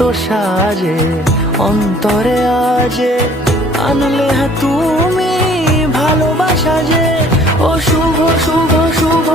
তো সাজে অন্তরে আজে আনলে তুমি ভালোবাসা যে ও শুভ শুভ শুভ